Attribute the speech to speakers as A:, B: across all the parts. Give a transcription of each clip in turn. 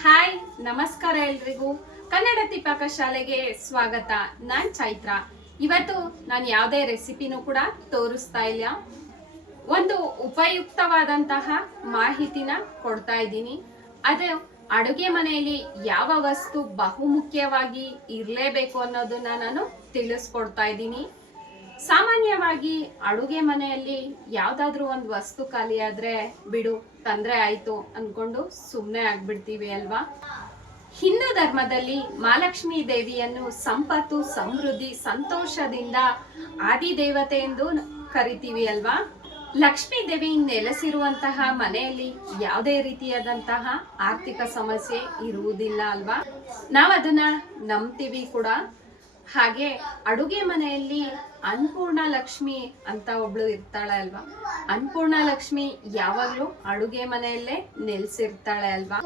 A: Hi, ನಮಸ್ಕಾರ ಎಲ್ರಿಗೂ. ಕನ್ನಡ ತಿಪಾಕ ಶಾಲೆಗೆ ಸ್ವಾಗತ. ನಾನ್ ಚೈತ್ರ. ಇವತ್ತು ನಾನು ಯಾವುದೇ ರೆಸಿಪಿನೂ ಕೂಡ ತೋರಿಸ್ತಾ ಇಲ್ಲ. ಒಂದು ಉಪಯುಕ್ತವಾದಂತಹ ಮಾಹಿತಿನ ಕೊಡ್ತಾ ಇದ್ದೀನಿ. ಅದು ಅಡುಗೆ ಮನೆಯಲ್ಲಿ ಯಾವ ವಸ್ತು ಬಹುಮುಖ್ಯವಾಗಿ ಇರಲೇಬೇಕು ಅನ್ನೋದನ್ನ ನಾನು ತಿಳಿಸ್ಕೊಡ್ತಾ ಇದ್ದೀನಿ. ಸಾಮಾನ್ಯವಾಗಿ ಅಡುಗೆ ಮನೆಯಲ್ಲಿ ಯಾವ್ದಾದ್ರು ಒಂದು ವಸ್ತು ಖಾಲಿ ಆದ್ರೆ, ಬಿಡು, ತಂದ್ರೆ ಆಯ್ತು ಅನ್ಕೊಂಡು ಸುಮ್ಮನೆ ಆಗ್ಬಿಡ್ತೀವಿ ಅಲ್ವಾ? ಹಿಂದೂ ಧರ್ಮದಲ್ಲಿ ಮಹಾಲಕ್ಷ್ಮಿ ದೇವಿಯನ್ನು ಸಂಪತ್ತು, ಸಮೃದ್ಧಿ, ಸಂತೋಷದಿಂದ ಆದಿದೇವತೆ ಎಂದು ಕರಿತೀವಿ ಅಲ್ವಾ? ಲಕ್ಷ್ಮೀ ದೇವಿ ನೆಲೆಸಿರುವಂತಹ ಮನೆಯಲ್ಲಿ ಯಾವುದೇ ರೀತಿಯಾದಂತಹ ಆರ್ಥಿಕ ಸಮಸ್ಯೆ ಇರುವುದಿಲ್ಲ ಅಲ್ವಾ? ನಾವು ಅದನ್ನ ನಂಬ್ತೀವಿ ಕೂಡ. ಹಾಗೆ ಅಡುಗೆ ಮನೆಯಲ್ಲಿ ಅನ್ನಪೂರ್ಣ ಲಕ್ಷ್ಮಿ ಅಂತ ಒಬ್ಳು ಇರ್ತಾಳೆ ಅಲ್ವಾ? ಅನ್ನಪೂರ್ಣ ಲಕ್ಷ್ಮಿ ಯಾವಾಗ್ಲೂ ಅಡುಗೆ ಮನೆಯಲ್ಲೇ ನೆಲೆಸಿರ್ತಾಳೆ ಅಲ್ವಾ?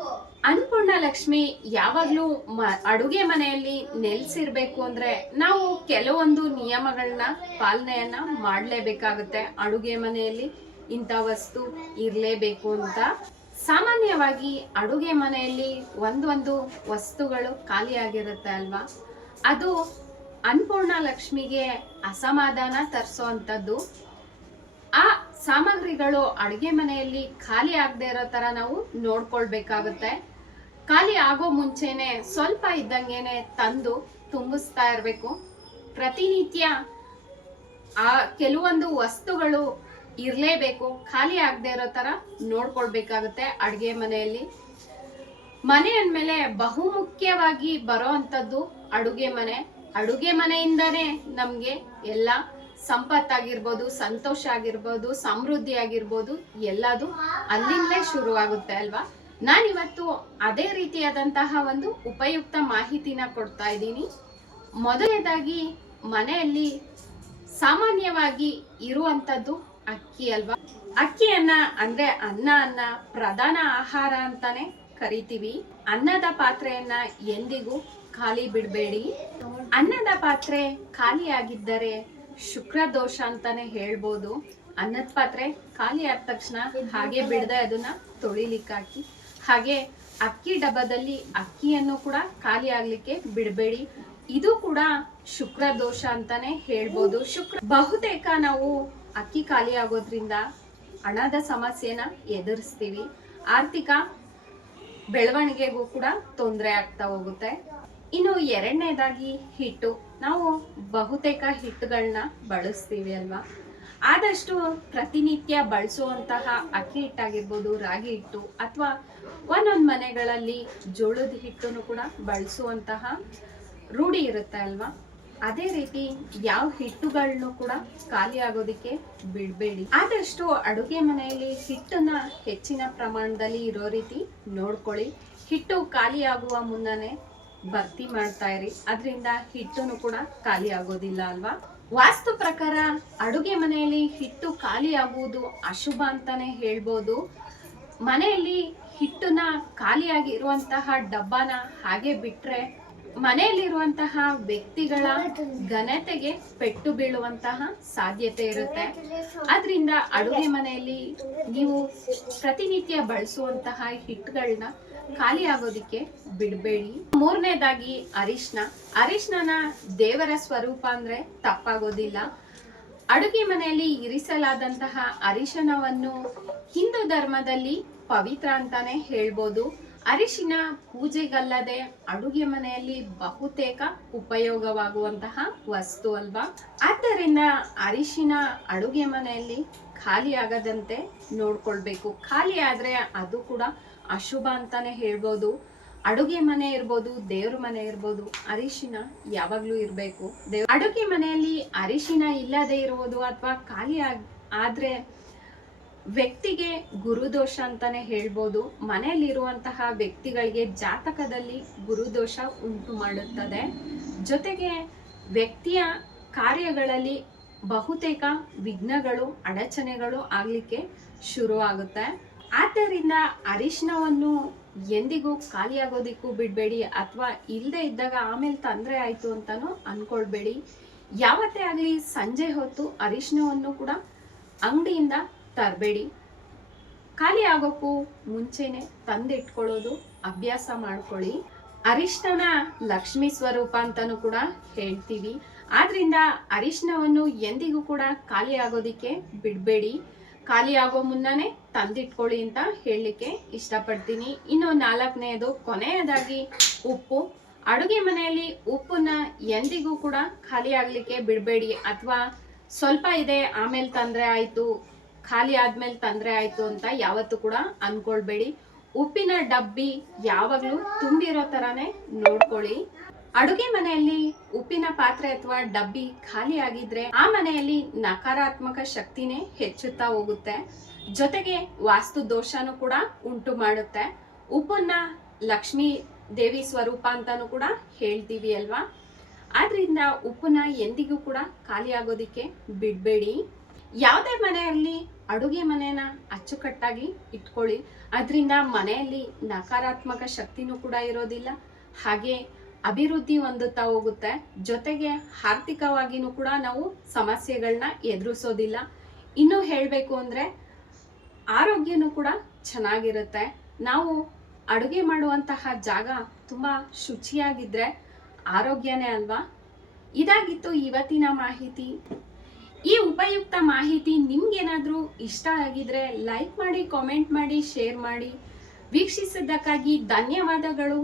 A: ಅನ್ನಪೂರ್ಣ ಲಕ್ಷ್ಮಿ ಯಾವಾಗ್ಲೂ ಅಡುಗೆ ಮನೆಯಲ್ಲಿ ನೆಲೆಸಿರ್ಬೇಕು ಅಂದ್ರೆ ನಾವು ಕೆಲವೊಂದು ನಿಯಮಗಳನ್ನ, ಪಾಲನೆಯನ್ನ ಮಾಡ್ಲೇಬೇಕಾಗುತ್ತೆ. ಅಡುಗೆ ಮನೆಯಲ್ಲಿ ಇಂಥ ವಸ್ತು ಇರ್ಲೇಬೇಕು ಅಂತ. ಸಾಮಾನ್ಯವಾಗಿ ಅಡುಗೆ ಮನೆಯಲ್ಲಿ ಒಂದೊಂದು ವಸ್ತುಗಳು ಖಾಲಿಯಾಗಿರುತ್ತೆ ಅಲ್ವಾ? ಅದು ಅನ್ನಪೂರ್ಣ ಲಕ್ಷ್ಮಿಗೆ ಅಸಮಾಧಾನ ತರಿಸೋವಂಥದ್ದು ಆ ಸಾಮಗ್ರಿಗಳು ಅಡುಗೆ ಮನೆಯಲ್ಲಿ ಖಾಲಿ ಆಗದೆ ಇರೋ ಥರ ನಾವು ನೋಡ್ಕೊಳ್ಬೇಕಾಗುತ್ತೆ. ಖಾಲಿ ಆಗೋ ಮುಂಚೆನೆ ಸ್ವಲ್ಪ ಇದ್ದಂಗೆನೆ ತಂದು ತುಂಬಿಸ್ತಾ ಇರಬೇಕು. ಪ್ರತಿನಿತ್ಯ ಆ ಕೆಲವೊಂದು ವಸ್ತುಗಳು ಇರಲೇಬೇಕು, ಖಾಲಿ ಆಗದೆ ಇರೋ ಥರ ನೋಡ್ಕೊಳ್ಬೇಕಾಗುತ್ತೆ ಅಡುಗೆ ಮನೆಯಲ್ಲಿ. ಮನೆ ಅಂದಮೇಲೆ ಬಹುಮುಖ್ಯವಾಗಿ ಬರೋ ಅಂಥದ್ದು ಅಡುಗೆ ಮನೆ. ಅಡುಗೆ ಮನೆಯಿಂದನೇ ನಮ್ಗೆ ಎಲ್ಲ ಸಂಪತ್ತಾಗಿರ್ಬೋದು, ಸಂತೋಷ ಆಗಿರ್ಬೋದು, ಸಮೃದ್ಧಿ ಆಗಿರ್ಬೋದು ಎಲ್ಲದು ಅಲ್ಲಿಂದಲೇ ಶುರು ಆಗುತ್ತೆ ಅಲ್ವಾ? ನಾನಿವತ್ತು ಅದೇ ರೀತಿಯಾದಂತಹ ಒಂದು ಉಪಯುಕ್ತ ಮಾಹಿತಿನ ಕೊಡ್ತಾ ಇದ್ದೀನಿ. ಮೊದಲನೇದಾಗಿ ಮನೆಯಲ್ಲಿ ಸಾಮಾನ್ಯವಾಗಿ ಇರುವಂತದ್ದು ಅಕ್ಕಿ ಅಲ್ವಾ? ಅಕ್ಕಿಯನ್ನ ಅಂದ್ರೆ ಅನ್ನ ಅನ್ನ ಪ್ರಧಾನ ಆಹಾರ ಅಂತಾನೆ ಕರಿತೀವಿ. ಅನ್ನದ ಪಾತ್ರೆಯನ್ನ ಎಂದಿಗೂ ಖಾಲಿ ಬಿಡಬೇಡಿ. ಅನ್ನದ ಪಾತ್ರೆ ಖಾಲಿಯಾಗಿದ್ದರೆ ಶುಕ್ರ ದೋಷ ಅಂತಾನೆ ಹೇಳ್ಬೋದು. ಅನ್ನದ ಪಾತ್ರೆ ಖಾಲಿ ಆದ ತಕ್ಷಣ ಹಾಗೆ ಬಿಡದೆ ಅದನ್ನ ತೊಳಿಲಿಕ್ಕಾಕಿ ಹಾಗೆ ಅಕ್ಕಿ ಡಬ್ಬದಲ್ಲಿ ಅಕ್ಕಿಯನ್ನು ಕೂಡ ಖಾಲಿ ಆಗ್ಲಿಕ್ಕೆ ಬಿಡಬೇಡಿ. ಇದು ಕೂಡ ಶುಕ್ರ ದೋಷ ಅಂತಾನೆ ಹೇಳ್ಬೋದು. ಶುಕ್ರ ಬಹುತೇಕ ನಾವು ಅಕ್ಕಿ ಖಾಲಿ ಆಗೋದ್ರಿಂದ ಹಣದ ಸಮಸ್ಯೆನ ಎದುರಿಸ್ತೀವಿ. ಆರ್ಥಿಕ ಬೆಳವಣಿಗೆಗೂ ಕೂಡ ತೊಂದರೆ ಆಗ್ತಾ ಹೋಗುತ್ತೆ. ಇನ್ನು ಎರಡನೇದಾಗಿ ಹಿಟ್ಟು. ನಾವು ಬಹುತೇಕ ಹಿಟ್ಟುಗಳನ್ನ ಬಳಸ್ತೀವಿ ಅಲ್ವಾ? ಆದಷ್ಟು ಪ್ರತಿನಿತ್ಯ ಬಳಸುವಂತಹ ಅಕ್ಕಿ ಹಿಟ್ಟಾಗಿರ್ಬೋದು, ರಾಗಿ ಹಿಟ್ಟು ಅಥವಾ ಒಂದೊಂದು ಮನೆಗಳಲ್ಲಿ ಜೋಳದ ಹಿಟ್ಟನ್ನು ಕೂಡ ಬಳಸುವಂತಹ ರೂಢಿ ಇರುತ್ತೆ ಅಲ್ವಾ? ಅದೇ ರೀತಿ ಯಾವ ಹಿಟ್ಟುಗಳನ್ನು ಕೂಡ ಖಾಲಿ ಆಗೋದಕ್ಕೆ ಬಿಡಬೇಡಿ. ಆದಷ್ಟು ಅಡುಗೆ ಮನೆಯಲ್ಲಿ ಹಿಟ್ಟನ್ನ ಹೆಚ್ಚಿನ ಪ್ರಮಾಣದಲ್ಲಿ ಇರೋ ರೀತಿ ನೋಡ್ಕೊಳ್ಳಿ. ಹಿಟ್ಟು ಖಾಲಿ ಆಗುವ ಮುನ್ನನೇ ಭರ್ತಿ ಮಾಡ್ತಾ ಇರಿ. ಅದರಿಂದ ಹಿಟ್ಟನ್ನು ಕೂಡ ಖಾಲಿ ಆಗೋದಿಲ್ಲ ಅಲ್ವಾ? ವಾಸ್ತು ಪ್ರಕಾರ ಅಡುಗೆ ಮನೆಯಲ್ಲಿ ಹಿಟ್ಟು ಖಾಲಿ ಆಗುವುದು ಅಶುಭ ಅಂತಾನೆ ಹೇಳ್ಬೋದು. ಮನೆಯಲ್ಲಿ ಹಿಟ್ಟನ್ನ ಖಾಲಿಯಾಗಿರುವಂತಹ ಡಬ್ಬನ ಹಾಗೆ ಬಿಟ್ರೆ ಮನೆಯಲ್ಲಿರುವಂತಹ ವ್ಯಕ್ತಿಗಳ ಘನತೆಗೆ ಪೆಟ್ಟು ಬೀಳುವಂತಹ ಸಾಧ್ಯತೆ ಇರುತ್ತೆ. ಅದರಿಂದ ಅಡುಗೆ ಮನೆಯಲ್ಲಿ ನೀವು ಪ್ರತಿನಿತ್ಯ ಬಳಸುವಂತಹ ಹಿಟ್ಟುಗಳನ್ನ ಖಾಲಿ ಆಗೋದಿಕ್ಕೆ ಬಿಡಬೇಡಿ. ಮೂರನೇದಾಗಿ ಅರಿಶಿನ. ಅರಿಶಿನ ದೇವರ ಸ್ವರೂಪ ಅಂದ್ರೆ ತಪ್ಪಾಗೋದಿಲ್ಲ. ಅಡುಗೆ ಮನೆಯಲ್ಲಿ ಇರಿಸಲಾದಂತಹ ಅರಿಶಿನವನ್ನು ಹಿಂದೂ ಧರ್ಮದಲ್ಲಿ ಪವಿತ್ರ ಅಂತಾನೆ ಹೇಳ್ಬೋದು. ಅರಿಶಿನ ಪೂಜೆಗಲ್ಲದೆ ಅಡುಗೆ ಮನೆಯಲ್ಲಿ ಬಹುತೇಕ ಉಪಯೋಗವಾಗುವಂತಹ ವಸ್ತು ಅಲ್ವಾ? ಆದ್ದರಿಂದ ಅರಿಶಿನ ಅಡುಗೆ ಮನೆಯಲ್ಲಿ ಖಾಲಿ ಆಗದಂತೆ ನೋಡ್ಕೊಳ್ಬೇಕು. ಖಾಲಿ ಆದ್ರೆ ಅದು ಕೂಡ ಅಶುಭ ಅಂತಾನೆ ಹೇಳ್ಬೋದು. ಅಡುಗೆ ಮನೆ ಇರ್ಬೋದು, ದೇವ್ರ ಮನೆ ಇರ್ಬೋದು, ಅರಿಶಿನ ಯಾವಾಗ್ಲೂ ಇರಬೇಕು. ಅಡುಗೆ ಮನೆಯಲ್ಲಿ ಅರಿಶಿನ ಇಲ್ಲದೆ ಇರುವುದು ಅಥವಾ ಖಾಲಿ ಆದ್ರೆ ವ್ಯಕ್ತಿಗೆ ಗುರುದೋಷ ಅಂತಾನೆ ಹೇಳ್ಬೋದು. ಮನೆಯಲ್ಲಿರುವಂತಹ ವ್ಯಕ್ತಿಗಳಿಗೆ ಜಾತಕದಲ್ಲಿ ಗುರುದೋಷ ಉಂಟು ಮಾಡುತ್ತದೆ. ಜೊತೆಗೆ ವ್ಯಕ್ತಿಯ ಕಾರ್ಯಗಳಲ್ಲಿ ಬಹುತೇಕ ವಿಘ್ನಗಳು, ಅಡಚಣೆಗಳು ಆಗಲಿಕ್ಕೆ ಶುರುವಾಗುತ್ತೆ. ಆದ್ದರಿಂದ ಅರಿಶಿನವನ್ನು ಎಂದಿಗೂ ಖಾಲಿಯಾಗೋದಿಕ್ಕೂ ಬಿಡಬೇಡಿ ಅಥವಾ ಇಲ್ಲದೆ ಇದ್ದಾಗ ಆಮೇಲೆ ತೊಂದರೆ ಆಯಿತು ಅಂತಲೂ ಅಂದ್ಕೊಳ್ಬೇಡಿ ಯಾವತ್ತೇ ಆಗಲಿ ಸಂಜೆ ಹೊತ್ತು ಅರಿಶಿನವನ್ನು ಕೂಡ ಅಂಗಡಿಯಿಂದ ತರಬೇಡಿ. ಖಾಲಿ ಆಗೋಕ್ಕೂ ಮುಂಚೆನೆ ತಂದಿಟ್ಕೊಳ್ಳೋದು ಅಭ್ಯಾಸ ಮಾಡ್ಕೊಳ್ಳಿ. ಅರಿಶಿನ ಲಕ್ಷ್ಮಿ ಸ್ವರೂಪ ಅಂತಲೂ ಕೂಡ ಹೇಳ್ತೀವಿ. ಆದ್ರಿಂದ ಅರಿಶಿನವನ್ನು ಎಂದಿಗೂ ಕೂಡ ಖಾಲಿ ಆಗೋದಿಕ್ಕೆ ಬಿಡಬೇಡಿ. ಖಾಲಿ ಆಗೋ ಮುನ್ನನೇ ತಂದಿಟ್ಕೊಳ್ಳಿ ಅಂತ ಹೇಳಲಿಕ್ಕೆ ಇಷ್ಟಪಡ್ತೀನಿ. ಇನ್ನು ನಾಲ್ಕನೆಯದು ಕೊನೆಯದಾಗಿ ಉಪ್ಪು. ಅಡುಗೆ ಮನೆಯಲ್ಲಿ ಉಪ್ಪನ್ನ ಎಂದಿಗೂ ಕೂಡ ಖಾಲಿ ಆಗ್ಲಿಕ್ಕೆ ಬಿಡಬೇಡಿ. ಅಥವಾ ಸ್ವಲ್ಪ ಇದೆ, ಆಮೇಲೆ ತಂದ್ರೆ ಆಯ್ತು. ಖಾಲಿ ಆದ್ಮೇಲೆ ತಂದ್ರೆ ಆಯ್ತು ಅಂತ ಯಾವತ್ತೂ ಕೂಡ ಅಂದ್ಕೊಳ್ಬೇಡಿ ಉಪ್ಪಿನ ಡಬ್ಬಿ ಯಾವಾಗಲೂ ತುಂಬಿರೋ ಥರನೇ ನೋಡ್ಕೊಳ್ಳಿ. ಅಡುಗೆ ಮನೆಯಲ್ಲಿ ಉಪ್ಪಿನ ಪಾತ್ರೆ ಅಥವಾ ಡಬ್ಬಿ ಖಾಲಿ ಆಗಿದ್ರೆ ಆ ಮನೆಯಲ್ಲಿ ನಕಾರಾತ್ಮಕ ಶಕ್ತಿನೇ ಹೆಚ್ಚುತ್ತಾ ಹೋಗುತ್ತೆ. ಜೊತೆಗೆ ವಾಸ್ತು ದೋಷನೂ ಕೂಡ ಉಂಟು ಮಾಡುತ್ತೆ. ಉಪ್ಪನ್ನ ಲಕ್ಷ್ಮೀ ದೇವಿ ಸ್ವರೂಪ ಅಂತಾನು ಕೂಡ ಹೇಳ್ತೀವಿ ಅಲ್ವಾ? ಆದ್ರಿಂದ ಉಪ್ಪನ್ನ ಎಂದಿಗೂ ಕೂಡ ಖಾಲಿ ಆಗೋದಿಕ್ಕೆ ಬಿಡಬೇಡಿ. ಯಾವುದೇ ಮನೆಯಲ್ಲಿ ಅಡುಗೆ ಮನೆನ ಅಚ್ಚುಕಟ್ಟಾಗಿ ಇಟ್ಕೊಳ್ಳಿ. ಅದರಿಂದ ಮನೆಯಲ್ಲಿ ನಕಾರಾತ್ಮಕ ಶಕ್ತಿನೂ ಕೂಡ ಇರೋದಿಲ್ಲ. ಹಾಗೆ ಅಭಿವೃದ್ಧಿ ಹೊಂದುತ್ತಾ ಹೋಗುತ್ತೆ. ಜೊತೆಗೆ ಆರ್ಥಿಕವಾಗಿನೂ ಕೂಡ ನಾವು ಸಮಸ್ಯೆಗಳನ್ನ ಎದುರಿಸೋದಿಲ್ಲ. ಇನ್ನೂ ಹೇಳಬೇಕು ಅಂದರೆ ಆರೋಗ್ಯನೂ ಕೂಡ ಚೆನ್ನಾಗಿರುತ್ತೆ. ನಾವು ಅಡುಗೆ ಮಾಡುವಂತಹ ಜಾಗ ತುಂಬ ಶುಚಿಯಾಗಿದ್ದರೆ ಆರೋಗ್ಯನೇ ಅಲ್ವಾ? ಇದಾಗಿತ್ತು ಇವತ್ತಿನ ಮಾಹಿತಿ. ಈ ಉಪಯುಕ್ತ ಮಾಹಿತಿ ನಿಮ್ಗೇನಾದ್ರೂ ಇಷ್ಟ ಆಗಿದ್ರೆ ಲೈಕ್ ಮಾಡಿ ಕಾಮೆಂಟ್ ಮಾಡಿ ಶೇರ್ ಮಾಡಿ. ವೀಕ್ಷಿಸಿದ್ದಕ್ಕಾಗಿ ಧನ್ಯವಾದಗಳು.